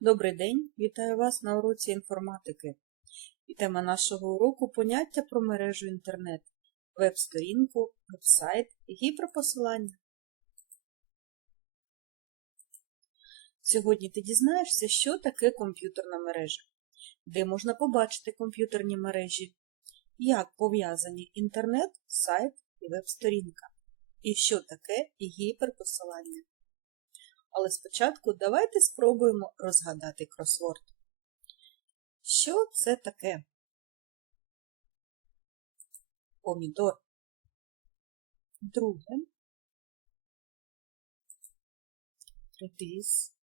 Добрий день, вітаю вас на уроці інформатики. І тема нашого уроку поняття про мережу інтернет, веб-сторінку, веб-сайт і гіперпосилання. Сьогодні ти дізнаєшся, що таке комп'ютерна мережа, де можна побачити комп'ютерні мережі, як пов'язані інтернет, сайт і веб-сторінка, і що таке гіперпосилання. Але спочатку давайте спробуємо розгадати кросворд. Що це таке? Помідор. Друге. Редис.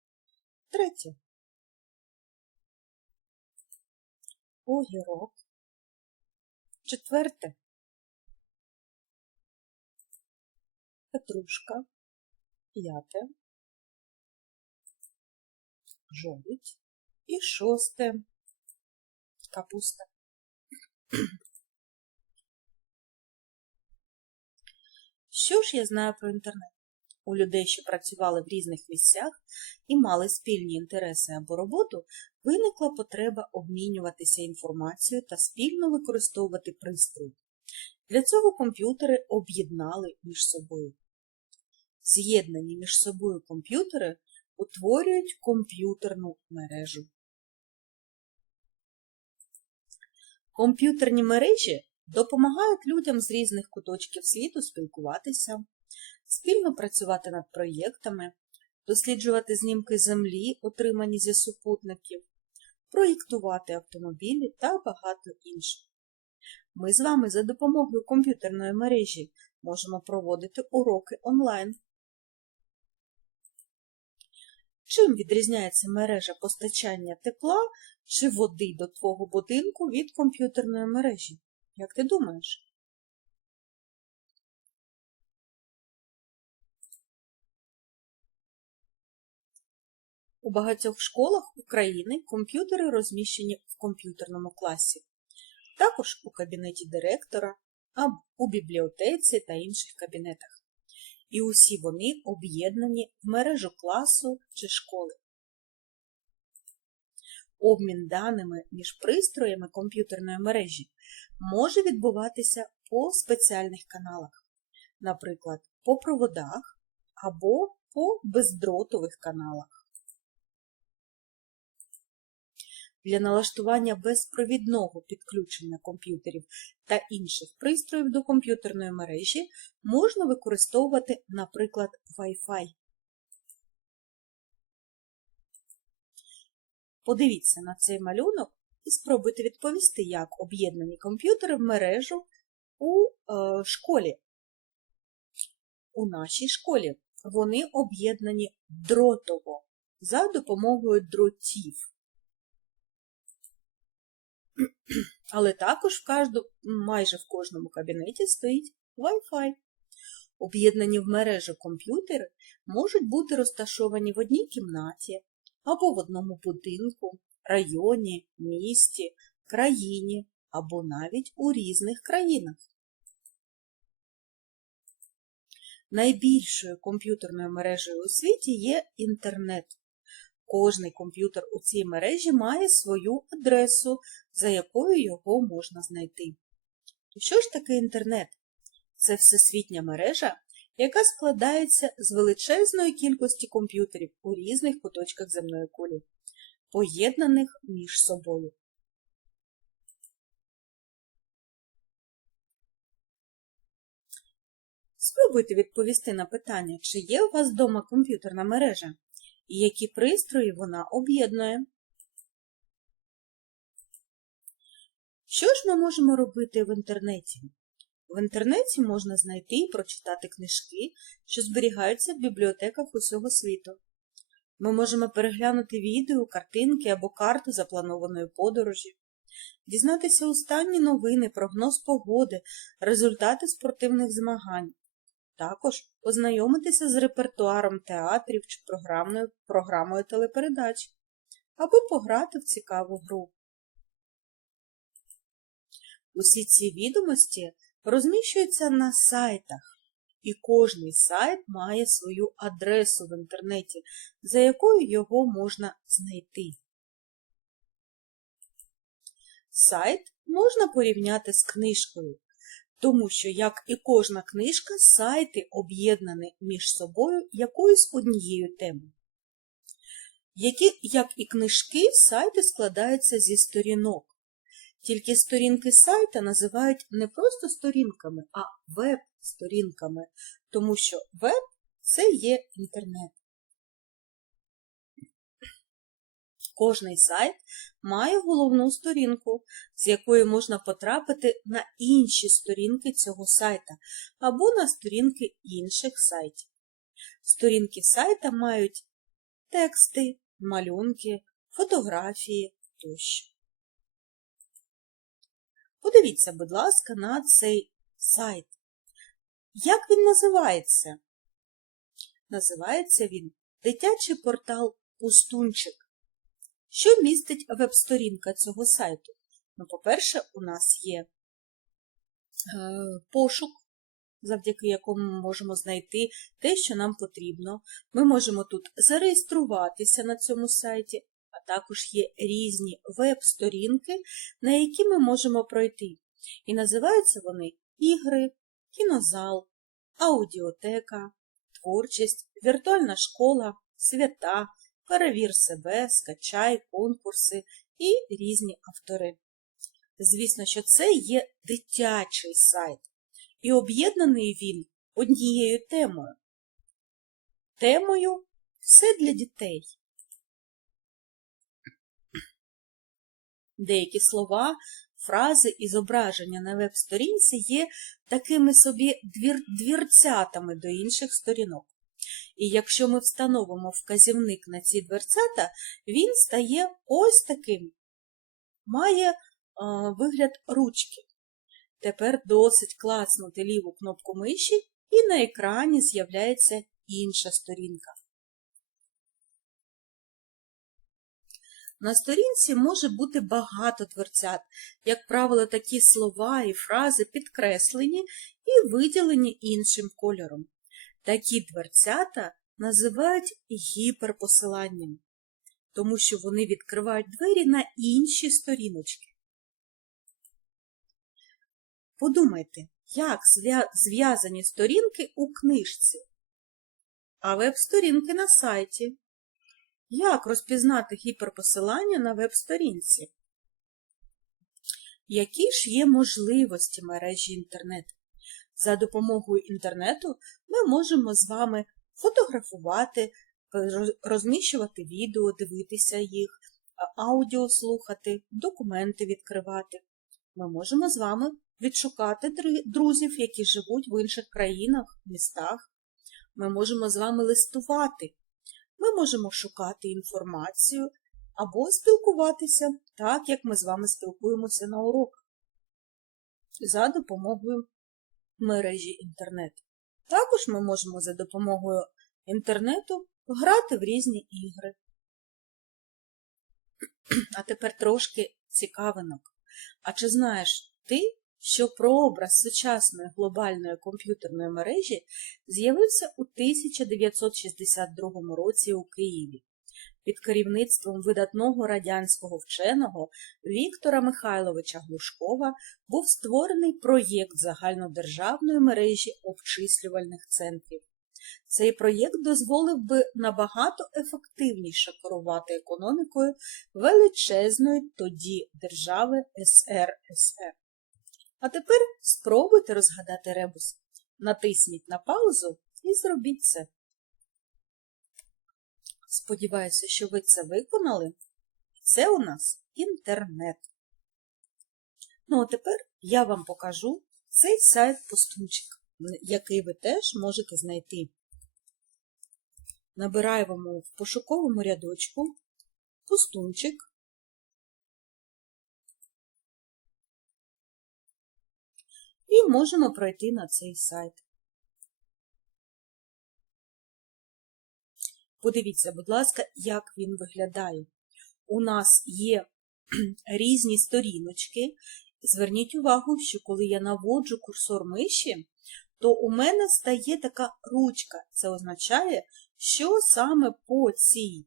Третє. Огірок. Четверте. Петрушка. П'яте жолудь і шосте капуста. Що ж я знаю про інтернет? У людей, що працювали в різних місцях і мали спільні інтереси або роботу, виникла потреба обмінюватися інформацією та спільно використовувати пристрої. Для цього комп'ютери об'єднали між собою. З'єднані між собою комп'ютери утворюють комп'ютерну мережу. Комп'ютерні мережі допомагають людям з різних куточків світу спілкуватися, спільно працювати над проєктами, досліджувати знімки Землі, отримані зі супутників, проєктувати автомобілі та багато інших. Ми з вами за допомогою комп'ютерної мережі можемо проводити уроки онлайн. Чим відрізняється мережа постачання тепла чи води до твого будинку від комп'ютерної мережі? Як ти думаєш? У багатьох школах України комп'ютери розміщені в комп'ютерному класі, також у кабінеті директора, або у бібліотеці та інших кабінетах і усі вони об'єднані в мережу класу чи школи. Обмін даними між пристроями комп'ютерної мережі може відбуватися по спеціальних каналах, наприклад, по проводах або по бездротових каналах. Для налаштування безпровідного підключення комп'ютерів та інших пристроїв до комп'ютерної мережі можна використовувати, наприклад, Wi-Fi. Подивіться на цей малюнок і спробуйте відповісти, як об'єднані комп'ютери в мережу у е, школі. У нашій школі вони об'єднані дротово за допомогою дротів. Але також в кажду, майже в кожному кабінеті стоїть Wi-Fi. Об'єднані в мережу комп'ютери можуть бути розташовані в одній кімнаті або в одному будинку, районі, місті, країні або навіть у різних країнах. Найбільшою комп'ютерною мережею у світі є інтернет. Кожний комп'ютер у цій мережі має свою адресу, за якою його можна знайти. Що ж таке інтернет? Це всесвітня мережа, яка складається з величезної кількості комп'ютерів у різних куточках земної кулі, поєднаних між собою. Спробуйте відповісти на питання, чи є у вас вдома комп'ютерна мережа і які пристрої вона об'єднує. Що ж ми можемо робити в інтернеті? В інтернеті можна знайти і прочитати книжки, що зберігаються в бібліотеках усього світу. Ми можемо переглянути відео, картинки або карту запланованої подорожі, дізнатися останні новини, прогноз погоди, результати спортивних змагань, також ознайомитися з репертуаром театрів чи програмною програмою телепередач, або пограти в цікаву гру. Усі ці відомості розміщуються на сайтах, І кожний сайт має свою адресу в інтернеті, за якою його можна знайти. Сайт можна порівняти з книжкою, тому що, як і кожна книжка, сайти об'єднані між собою якоюсь однією темою. Які, як і книжки, сайти складаються зі сторінок. Тільки сторінки сайта називають не просто сторінками, а веб-сторінками, тому що веб це є інтернет. Кожний сайт має головну сторінку, з якої можна потрапити на інші сторінки цього сайта або на сторінки інших сайтів. Сторінки сайта мають тексти, малюнки, фотографії тощо. Подивіться, будь ласка, на цей сайт. Як він називається? Називається він Дитячий портал Пустунчик. Що містить веб-сторінка цього сайту? Ну, по-перше, у нас є е, пошук, завдяки якому ми можемо знайти те, що нам потрібно. Ми можемо тут зареєструватися на цьому сайті, а також є різні веб-сторінки, на які ми можемо пройти. І називаються вони ігри, кінозал, аудіотека, творчість, віртуальна школа, свята, перевір себе, скачай, конкурси і різні автори. Звісно, що це є дитячий сайт, і об'єднаний він однією темою. Темою все для дітей. Деякі слова, фрази і зображення на веб-сторінці є такими собі двір... двірцятами до інших сторінок. І якщо ми встановимо вказівник на ці дверцята, він стає ось таким. Має е, вигляд ручки. Тепер досить клацнути ліву кнопку миші, і на екрані з'являється інша сторінка. На сторінці може бути багато дверцят, як правило, такі слова і фрази підкреслені і виділені іншим кольором. Такі дверцята називають гіперпосиланням, тому що вони відкривають двері на інші сторіночки. Подумайте, як зв'язані сторінки у книжці, а веб-сторінки на сайті. Як розпізнати гіперпосилання на веб-сторінці? Які ж є можливості мережі інтернет? За допомогою інтернету ми можемо з вами фотографувати, розміщувати відео, дивитися їх, аудіо слухати, документи відкривати. Ми можемо з вами відшукати друзів, які живуть в інших країнах, містах. Ми можемо з вами листувати. Ми можемо шукати інформацію або спілкуватися, так як ми з вами спілкуємося на уроках за допомогою мережі інтернет. Також ми можемо за допомогою інтернету грати в різні ігри. А тепер трошки цікавинок. А чи знаєш ти, що прообраз сучасної глобальної комп'ютерної мережі з'явився у 1962 році у Києві? Під керівництвом видатного радянського вченого Віктора Михайловича Глушкова був створений проєкт загальнодержавної мережі обчислювальних центрів. Цей проєкт дозволив би набагато ефективніше керувати економікою величезної тоді держави СРСР. А тепер спробуйте розгадати ребус. Натисніть на паузу і зробіть це. Сподіваюся, що ви це виконали. Це у нас інтернет. Ну, а тепер я вам покажу цей сайт пустунчик, який ви теж можете знайти. Набираємо в пошуковому рядочку пустунчик. І можемо пройти на цей сайт. Подивіться, будь ласка, як він виглядає. У нас є різні сторіночки. Зверніть увагу, що коли я наводжу курсор миші, то у мене стає така ручка. Це означає, що саме по цій,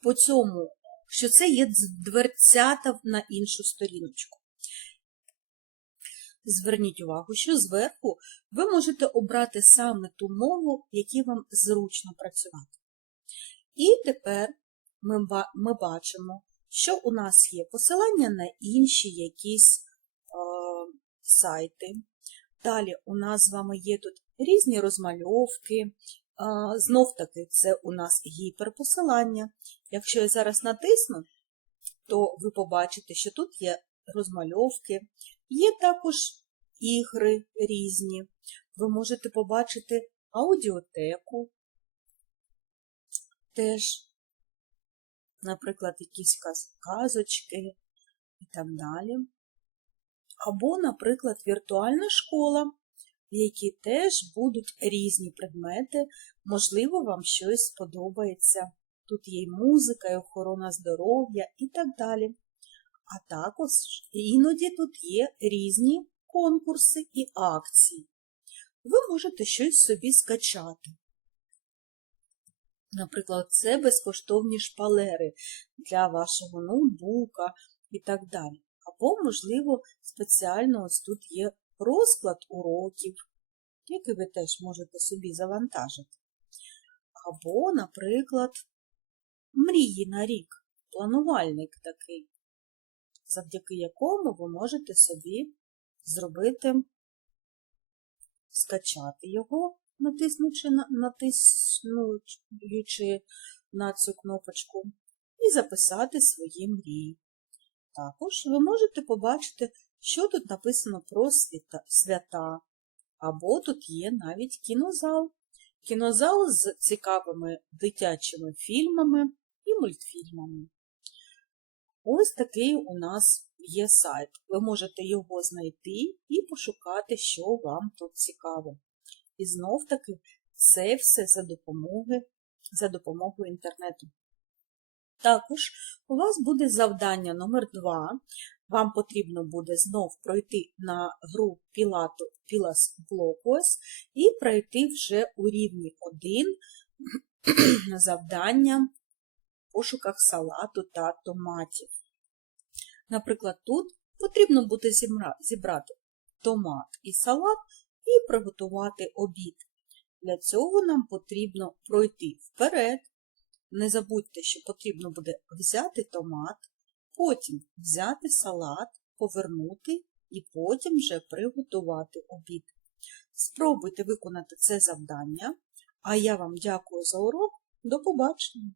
по цьому, що це є дверцята на іншу сторіночку. Зверніть увагу, що зверху ви можете обрати саме ту мову, в якій вам зручно працювати. І тепер ми, бачимо, що у нас є посилання на інші якісь е, сайти. Далі у нас з вами є тут різні розмальовки. Знов таки, це у нас гіперпосилання. Якщо я зараз натисну, то ви побачите, що тут є розмальовки, є також ігри різні. Ви можете побачити аудіотеку, теж, наприклад, якісь каз- казочки і так далі. Або, наприклад, віртуальна школа, в якій теж будуть різні предмети, можливо, вам щось сподобається. Тут є і музика, і охорона здоров'я і так далі. А також іноді тут є різні конкурси і акції. Ви можете щось собі скачати. Наприклад, це безкоштовні шпалери для вашого ноутбука і так далі. Або, можливо, спеціально ось тут є розклад уроків, який ви теж можете собі завантажити. Або, наприклад, мрії на рік, планувальник такий, завдяки якому ви можете собі зробити, скачати його, натиснувши натиснуючи на цю кнопочку, і записати свої мрії. Також ви можете побачити, що тут написано про свята, або тут є навіть кінозал. Кінозал з цікавими дитячими фільмами і мультфільмами. Ось такий у нас є сайт. Ви можете його знайти і пошукати, що вам тут цікаво. І знов таки це все за допомогою, за допомогою інтернету. Також у вас буде завдання номер 2 Вам потрібно буде знов пройти на гру Pilato, Pilas Blocos і пройти вже у рівні 1 завдання пошуках салату та томатів. Наприклад, тут потрібно буде зібрати томат і салат і приготувати обід. Для цього нам потрібно пройти вперед. Не забудьте, що потрібно буде взяти томат, потім взяти салат, повернути і потім вже приготувати обід. Спробуйте виконати це завдання, а я вам дякую за урок. До побачення!